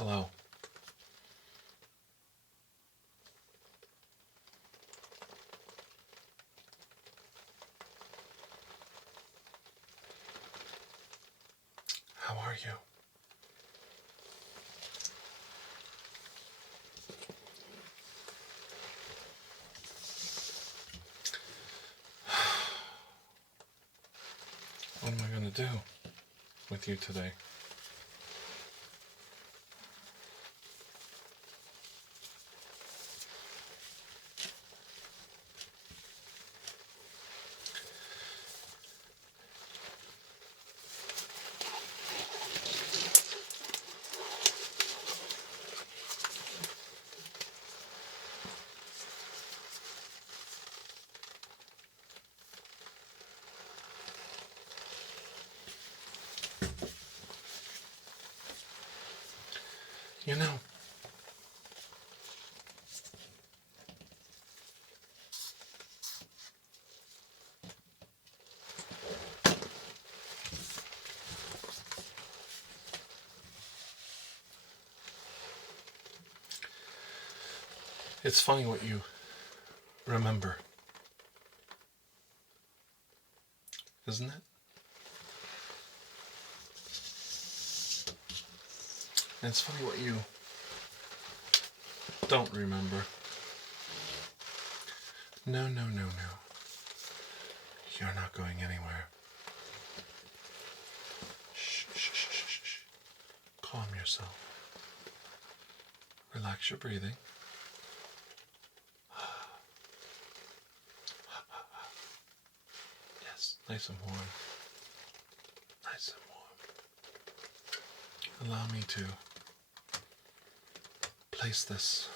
Hello. How are you? What am I going to do with you today? You know, it's funny what you remember, isn't it? And it's funny what you don't remember. No. You're not going anywhere. Shh. Calm yourself. Relax your breathing. Yes, nice and warm. Nice and warm. Allow me to place this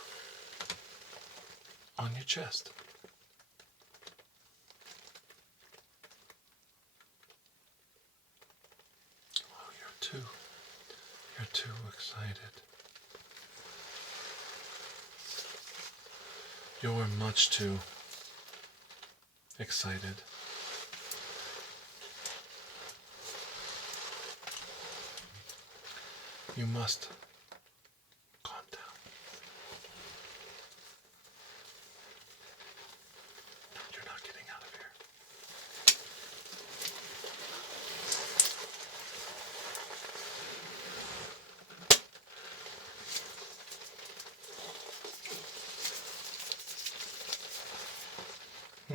on your chest. Oh, you're too excited. You're much too excited. You must calm down. No, you're not getting out of here.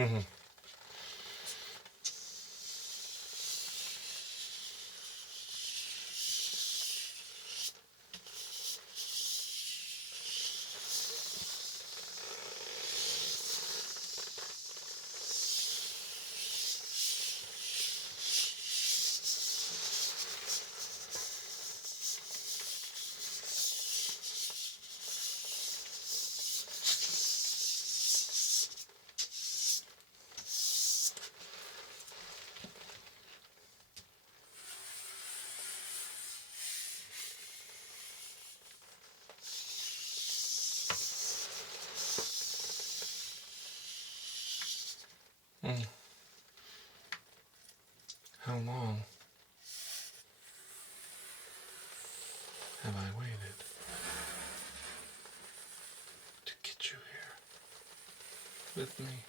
Mm-hmm. How long have I waited to get you here with me?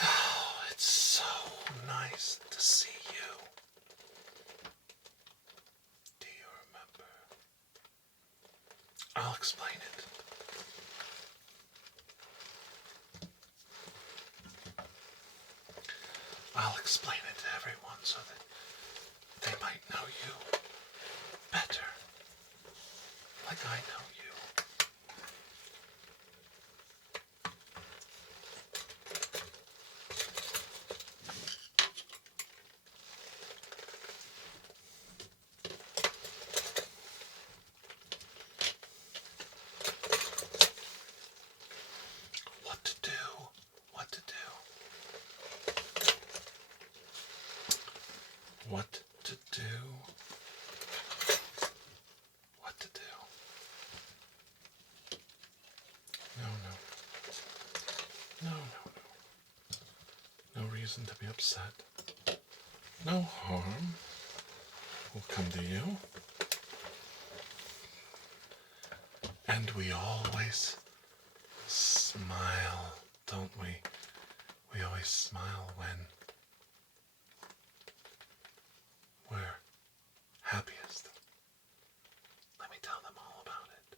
Oh, it's so nice to see you. Do you remember? I'll explain it. I'll explain it to everyone so that they might know you better, like I know you. What to do, what to do. What to do. What to do. No. No reason to be upset. No harm will come to you. And we always smile, don't we? We always smile when we're happiest. Let me tell them all about it.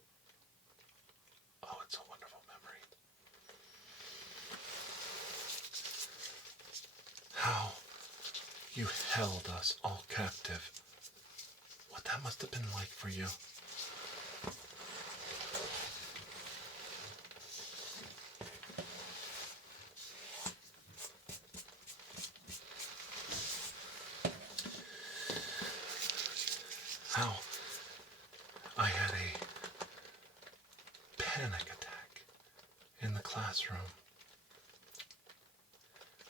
Oh, it's a wonderful memory. How you held us all captive. What that must have been like for you. How I had a panic attack in the classroom.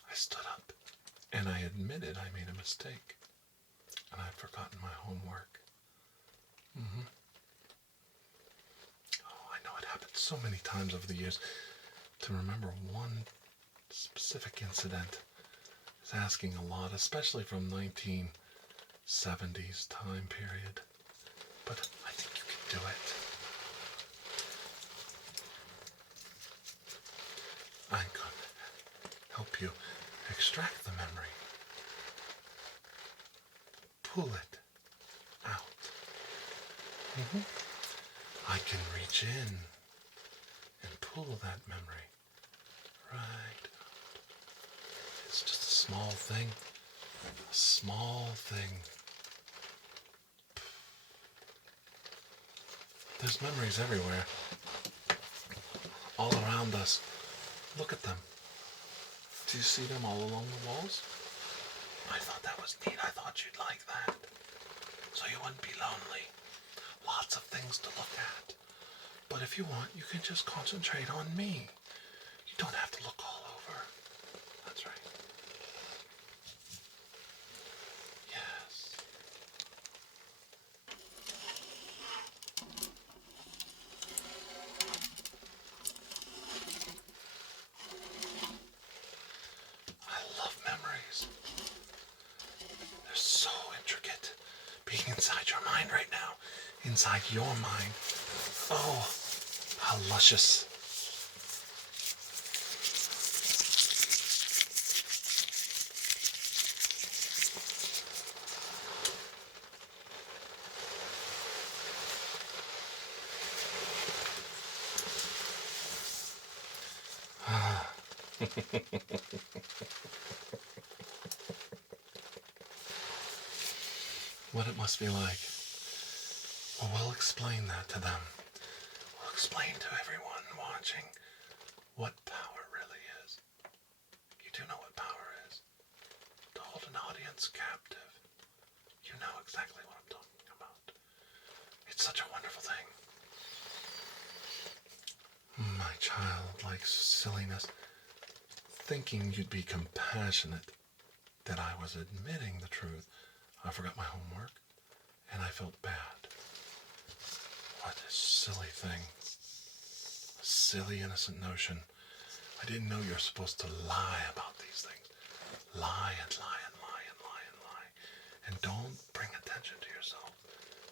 I stood up and I admitted I made a mistake and I'd forgotten my homework. Oh, I know it happened so many times over the years. To remember one specific incident is asking a lot, especially from 1970s time period. But I think you can do it. I'm going to help you extract the memory. Pull it out. I can reach in and pull that memory right out. It's just a small thing. A small thing. There's memories everywhere. All around us. Look at them. Do you see them all along the walls? I thought that was neat. I thought you'd like that. So you wouldn't be lonely. Lots of things to look at. But if you want, you can just concentrate on me. You don't have to look all over. That's right. Yes. I love memories. They're so intricate. Being inside your mind right now. Inside your mind. Oh, how luscious. What it must be like. Well, we'll explain that to them. We'll explain to everyone watching what power really is. You do know what power is. To hold an audience captive. You know exactly what I'm talking about. It's such a wonderful thing. My childlike silliness. Thinking you'd be compassionate that I was admitting the truth. I forgot my homework, and I felt bad. What a silly thing. A silly, innocent notion. I didn't know you're supposed to lie about these things. Lie and lie and lie and lie and lie. And don't bring attention to yourself,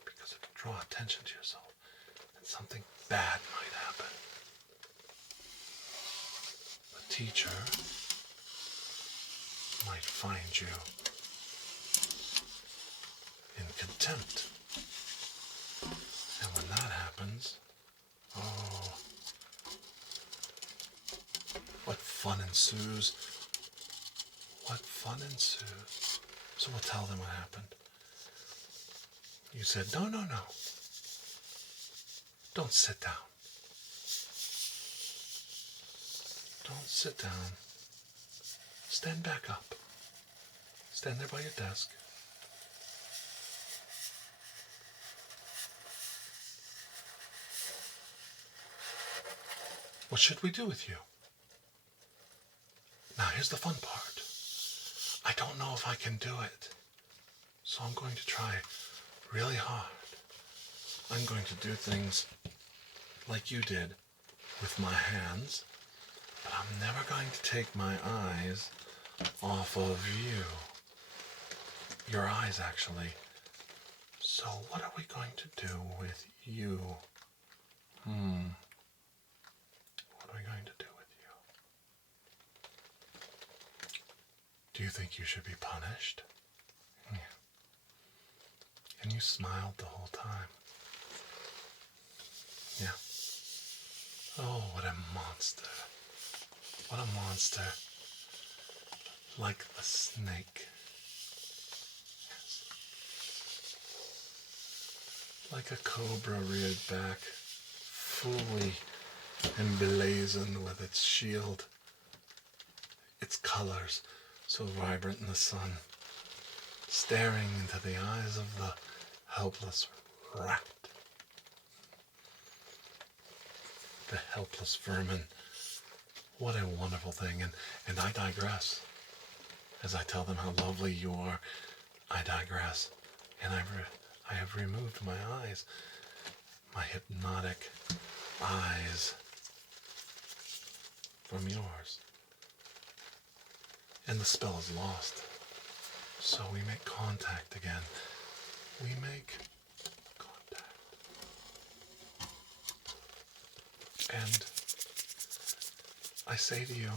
because if you draw attention to yourself, then something bad might happen. A teacher might find you in contempt. And when that happens, oh, what fun ensues. What fun ensues. So we'll tell them what happened. You said, no. Don't sit down. Don't sit down. Stand back up. Stand there by your desk. What should we do with you? Now here's the fun part. I don't know if I can do it. So I'm going to try really hard. I'm going to do things like you did with my hands, but I'm never going to take my eyes off of you. your eyes, actually. So what are we going to do with you? What are we going to do with you? Do you think you should be punished? Yeah. And you smiled the whole time. Yeah. Oh, what a monster. What a monster. Like the snake. Yes. Like a cobra reared back, fully emblazoned with its shield, its colors so vibrant in the sun, staring into the eyes of the helpless rat, the helpless vermin. What a wonderful thing. And I digress. As I tell them how lovely you are, I digress. And I have removed my eyes, my hypnotic eyes, from yours. And the spell is lost. So we make contact again. We make contact. And I say to you,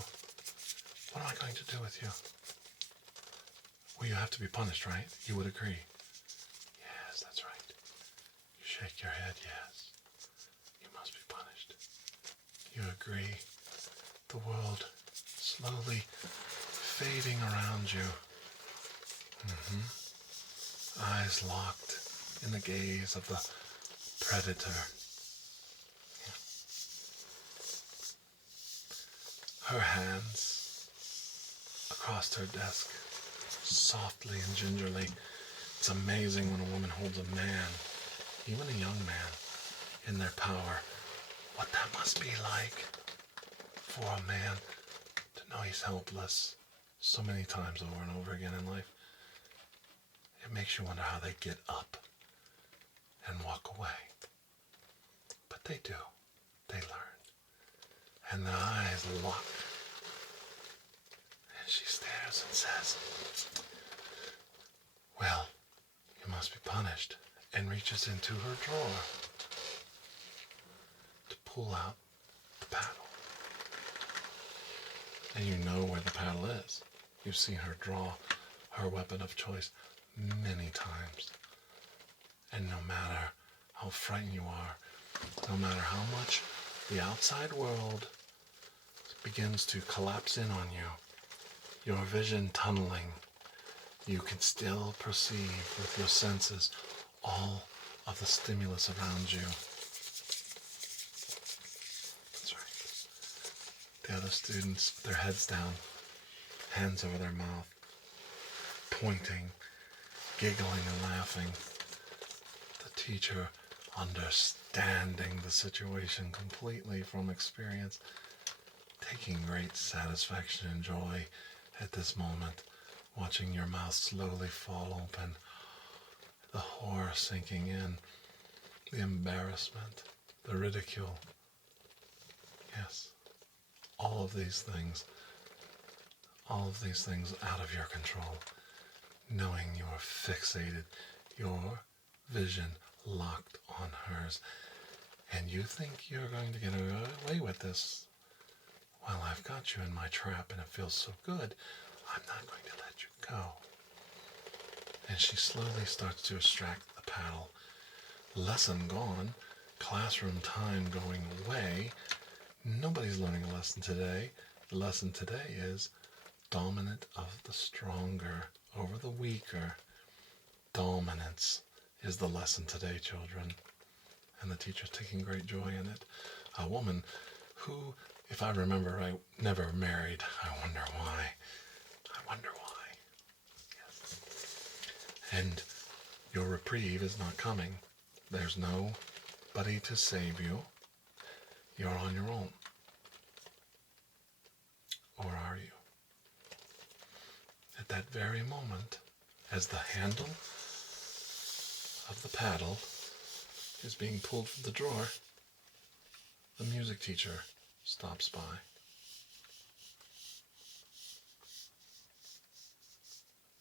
what am I going to do with you? Well, you have to be punished, right? You would agree. Yes, that's right. You shake your head, yes. You must be punished. You agree. The world slowly fading around you. Eyes locked in the gaze of the predator. Her hands across her desk, softly and gingerly. It's amazing when a woman holds a man, even a young man, in their power. What that must be like for a man to know he's helpless so many times over and over again in life. It makes you wonder how they get up and walk away. But they do. They learn. And the eyes lock. And she stares and says, well, you must be punished. And reaches into her drawer to pull out the paddle. And you know where the paddle is. You've seen her draw her weapon of choice many times. And no matter how frightened you are, no matter how much the outside world begins to collapse in on you, your vision tunneling, you can still perceive with your senses all of the stimulus around you. That's right. The other students, their heads down, hands over their mouth, pointing, giggling and laughing. The teacher understanding the situation completely from experience, taking great satisfaction and joy at this moment, watching your mouth slowly fall open, the horror sinking in, the embarrassment, the ridicule. Yes, all of these things out of your control, knowing you are fixated, your vision locked on hers, and you think you're going to get away with this. Well, I've got you in my trap and it feels so good, I'm not going to let you go. And she slowly starts to extract the paddle. Lesson gone, classroom time going away. Nobody's learning a lesson today. The lesson today is dominant of the stronger over the weaker. Dominance is the lesson today, children. And the teacher's taking great joy in it. A woman who, if I remember right, never married. I wonder why. Yes. And your reprieve is not coming. There's nobody to save you. You're on your own. Or are you? At that very moment, as the handle of the paddle is being pulled from the drawer, the music teacher stops by.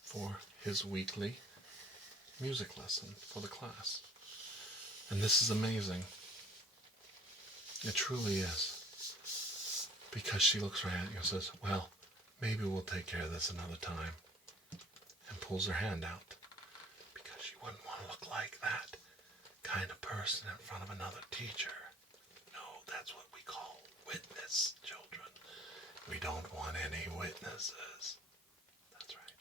For his weekly music lesson for the class. And this is amazing. It truly is. Because she looks right at you and says, well, maybe we'll take care of this another time. And pulls her hand out. Because she wouldn't want to look like that kind of person in front of another teacher. No, that's what we call witness children. We don't want any witnesses. That's right.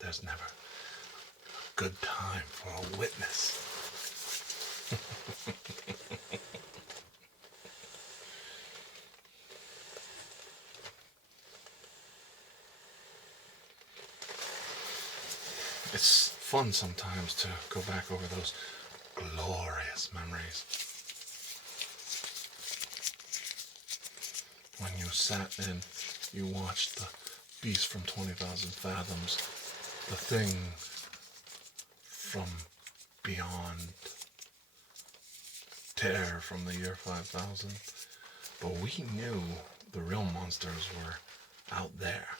There's never a good time for a witness. It's fun sometimes to go back over those glorious memories. When you sat and you watched the Beast from 20,000 Fathoms, the Thing from Beyond, Terror from the year 5000. But we knew the real monsters were out there,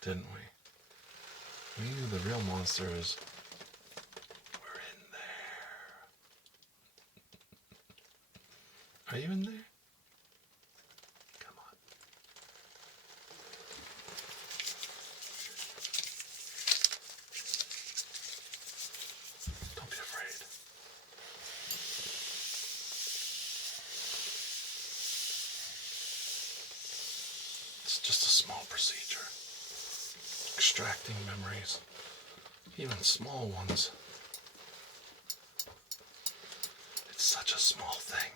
didn't we? We knew the real monsters were in there. Are you in there? Come on. Don't be afraid. It's just a small procedure. Extracting memories, even small ones. It's such a small thing.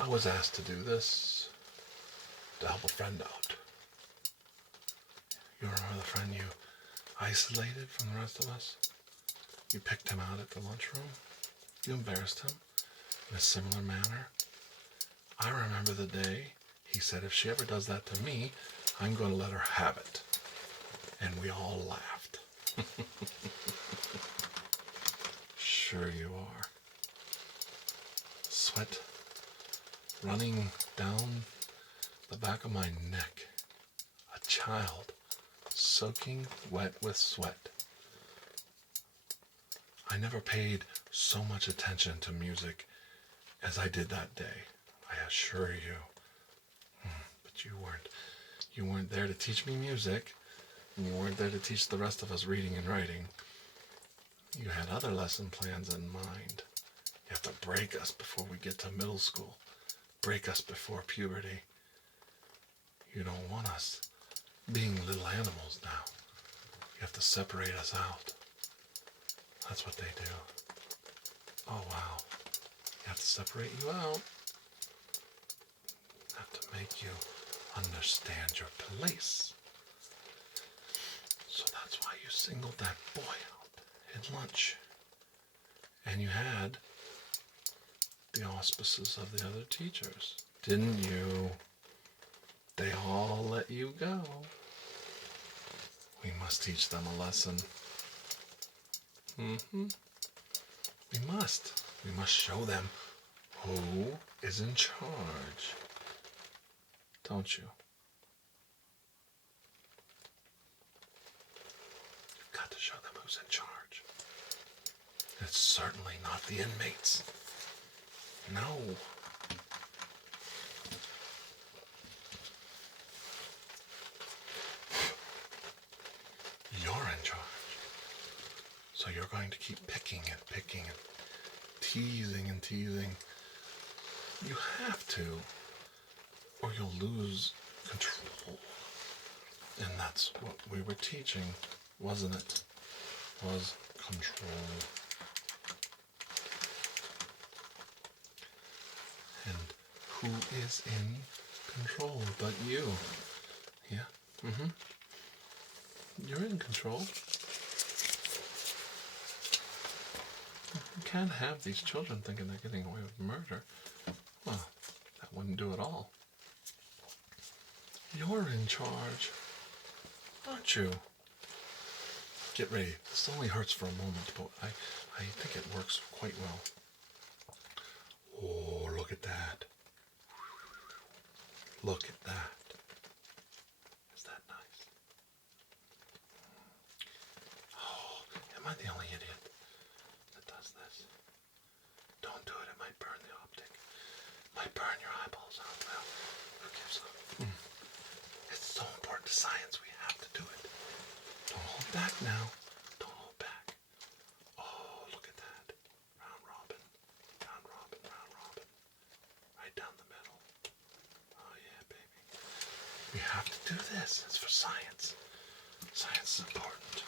I was asked to do this to help a friend out. You remember the friend you isolated from the rest of us? You picked him out at the lunchroom. You embarrassed him in a similar manner. I remember the day he said, if she ever does that to me, I'm going to let her have it. And we all laughed. Sure you are. Sweat running down the back of my neck. A child soaking wet with sweat. I never paid so much attention to music as I did that day, I assure you. But you weren't there to teach me music, and you weren't there to teach the rest of us reading and writing. You had other lesson plans in mind. You have to break us before we get to middle school, break us before puberty. You don't want us being little animals now. You have to separate us out. That's what they do. Oh, wow. You have to separate you out. You have to make you understand your place. So that's why you singled that boy out at lunch. And you had the auspices of the other teachers, didn't you? They all let you go. We must teach them a lesson. We must. We must show them who is in charge. Don't you? You've got to show them who's in charge. It's certainly not the inmates. No. You're in charge. So you're going to keep picking and teasing and teasing. You have to, or you'll lose control. And that's what we were teaching, wasn't it? Was control. And who is in control but you? Yeah? You're in control. You can't have these children thinking they're getting away with murder. Well, that wouldn't do it all. You're in charge, aren't you? Get ready. This only hurts for a moment, but I think it works quite well. Oh, look at that. Look at that. Is that nice? Oh, am I the only idiot that does this? Don't do it. It might burn the optic. It might burn your eyeballs out. Well, who gives a... It's so important to science. We have to do it. Don't hold back now. Don't hold back. Oh, look at that. Round robin. Round robin. Round robin. Right down the middle. Oh, yeah, baby. We have to do this. It's for science. Science is important.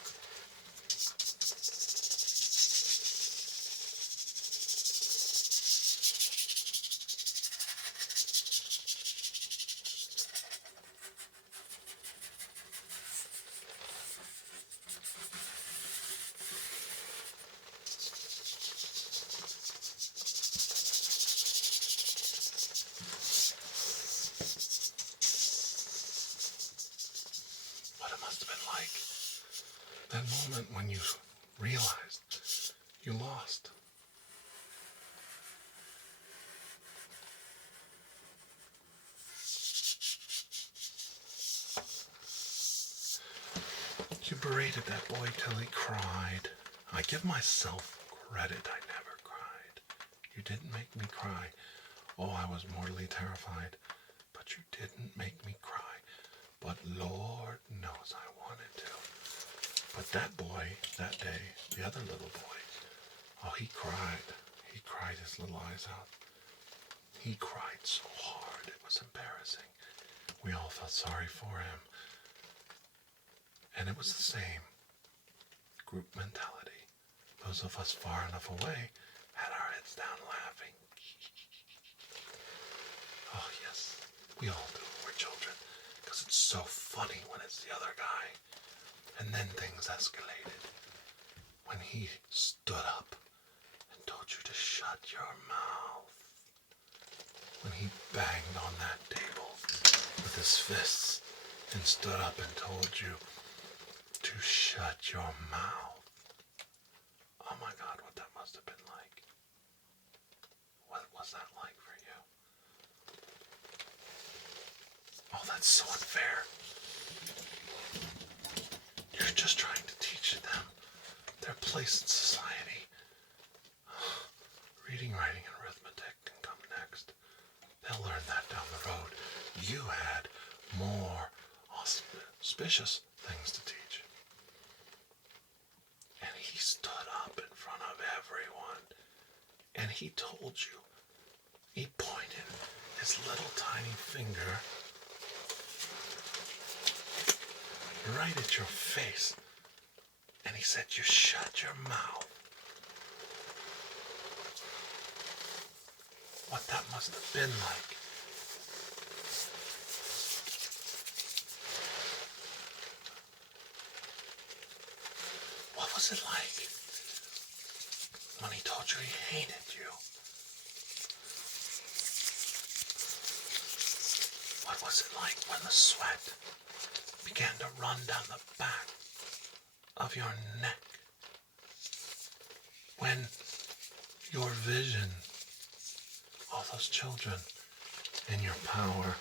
What it must have been like. That moment when you realized you lost. You berated that boy till he cried. I give myself credit. I never cried. You didn't make me cry. Oh, I was mortally terrified. But you didn't make me cry. But Lord knows I wanted to. But that boy, that day, the other little boy, oh, he cried. He cried his little eyes out. He cried so hard, it was embarrassing. We all felt sorry for him. And it was the same. Group mentality. Those of us far enough away had our heads down laughing. Oh, yes, we all do. We're children. Because it's so funny when it's the other guy. And then things escalated. When he stood up and told you to shut your mouth. When he banged on that table with his fists and stood up and told you to shut your mouth. Oh my God, what that must have been like. What was that like for you? Oh, that's so unfair. You're just trying to teach them their place in society. Reading, writing, and arithmetic can come next. They'll learn that down the road. You had more auspicious things to teach. And he stood up in front of everyone. And he told you. He pointed his little tiny finger right at your face. And he said, you shut your mouth. What that must have been like. What was it like when he told you he hated you? What was it like when the sweat began to run down the back of your neck? When your vision, all those children in your power,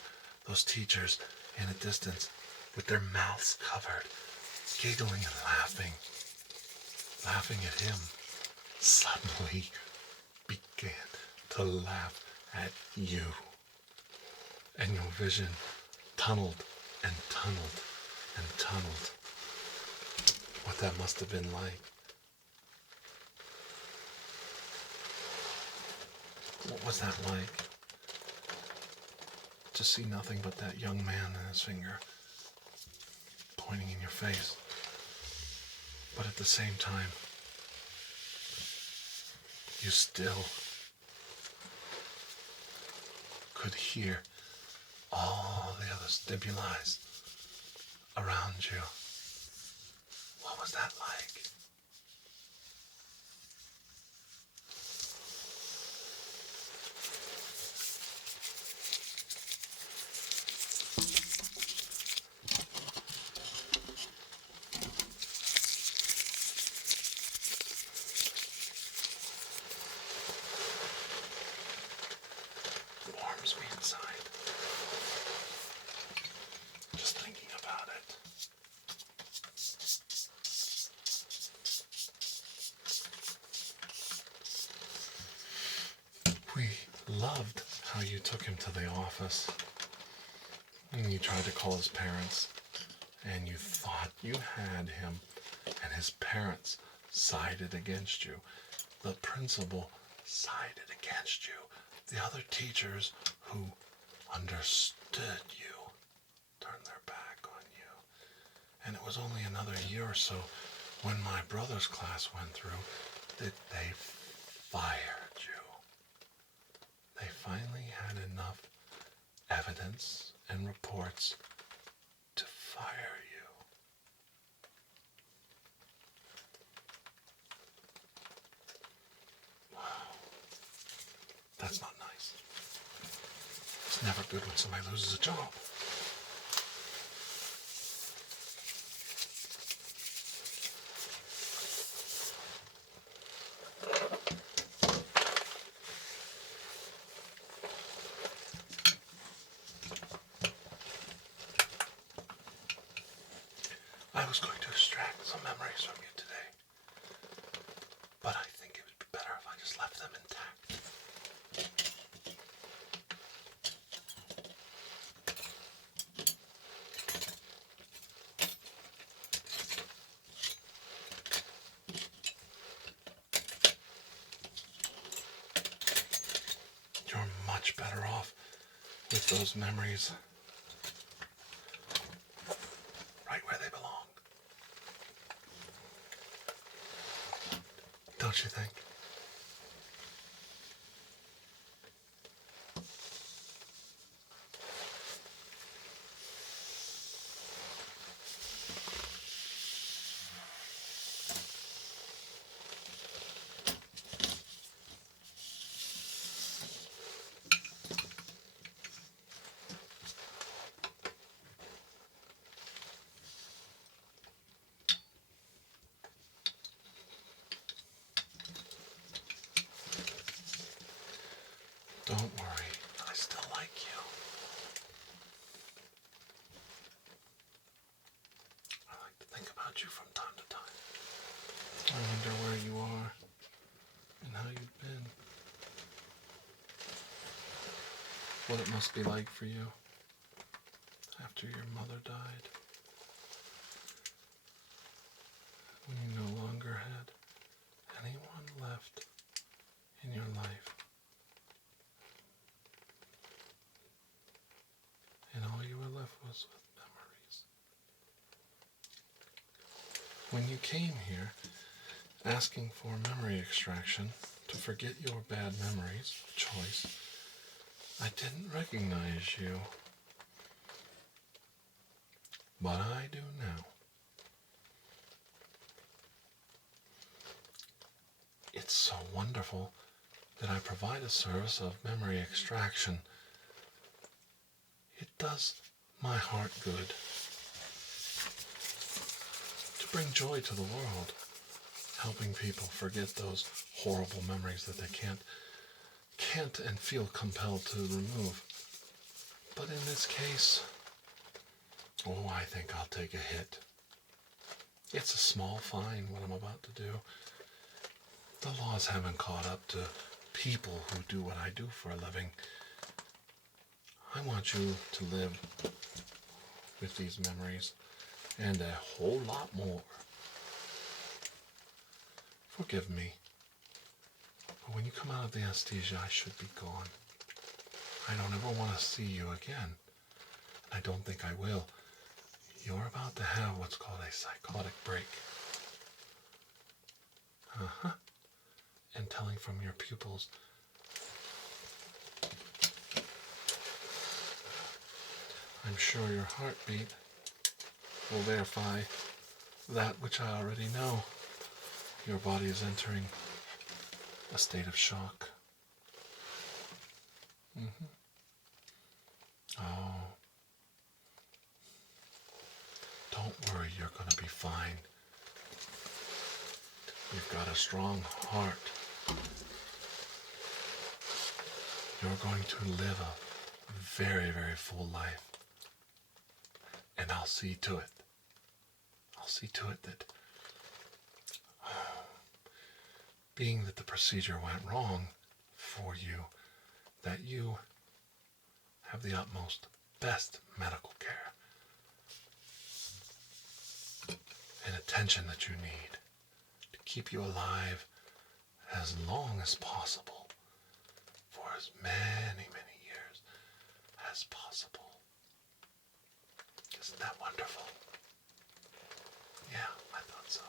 those teachers in a distance with their mouths covered, giggling and laughing at him, suddenly began to laugh at you. And your vision tunneled and tunneled and tunneled. What that must have been like. What was that like? To see nothing but that young man and his finger pointing in your face. But at the same time, you still could hear all the other stimuli around you. What was that like? took him to the office, and you tried to call his parents, and you thought you had him, and his parents sided against you. The principal sided against you. The other teachers who understood you turned their back on you. And it was only another year or so when my brother's class went through that they fired you. They finally had enough evidence and reports to fire you. Wow. That's not nice. It's never good when somebody loses a job. I was going to extract some memories from you today, but I think it would be better if I just left them intact. You're much better off with those memories right where they belong. Don't you think? Don't worry, I still like you. I like to think about you from time to time. I wonder where you are and how you've been. What it must be like for you after your mother died. When you no longer had anyone left in your life. And all you were left was with memories. When you came here asking for memory extraction to forget your bad memories of choice, I didn't recognize you. But I do now. It's so wonderful that I provide a service of memory extraction. It does my heart good to bring joy to the world, helping people forget those horrible memories that they can't and feel compelled to remove. But in this case, I think I'll take a hit. It's a small fine what I'm about to do. The laws haven't caught up to people who do what I do for a living. I want you to live with these memories and a whole lot more. Forgive me, but when you come out of the anesthesia, I should be gone. I don't ever want to see you again. I don't think I will. You're about to have what's called a psychotic break. And telling from your pupils. I'm sure your heartbeat will verify that which I already know. Your body is entering a state of shock. Oh. Don't worry, you're going to be fine. You've got a strong heart. You're going to live a very, very full life. And I'll see to it. I'll see to it that, being that the procedure went wrong for you, that you have the utmost, best medical care and attention that you need to keep you alive as long as possible, for as many, many years as possible. Isn't that wonderful? Yeah, I thought so.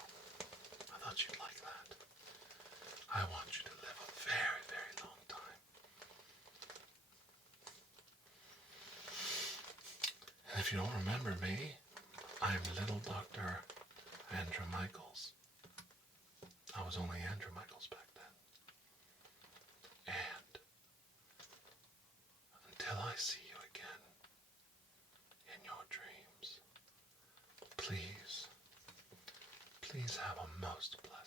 I thought you'd like that. I want you to live a very, very long time. And if you don't remember me, I'm little Dr. Andrew Michaels. I was only Andrew Michaels back then. And until I see you again in your dreams, please have a most blessed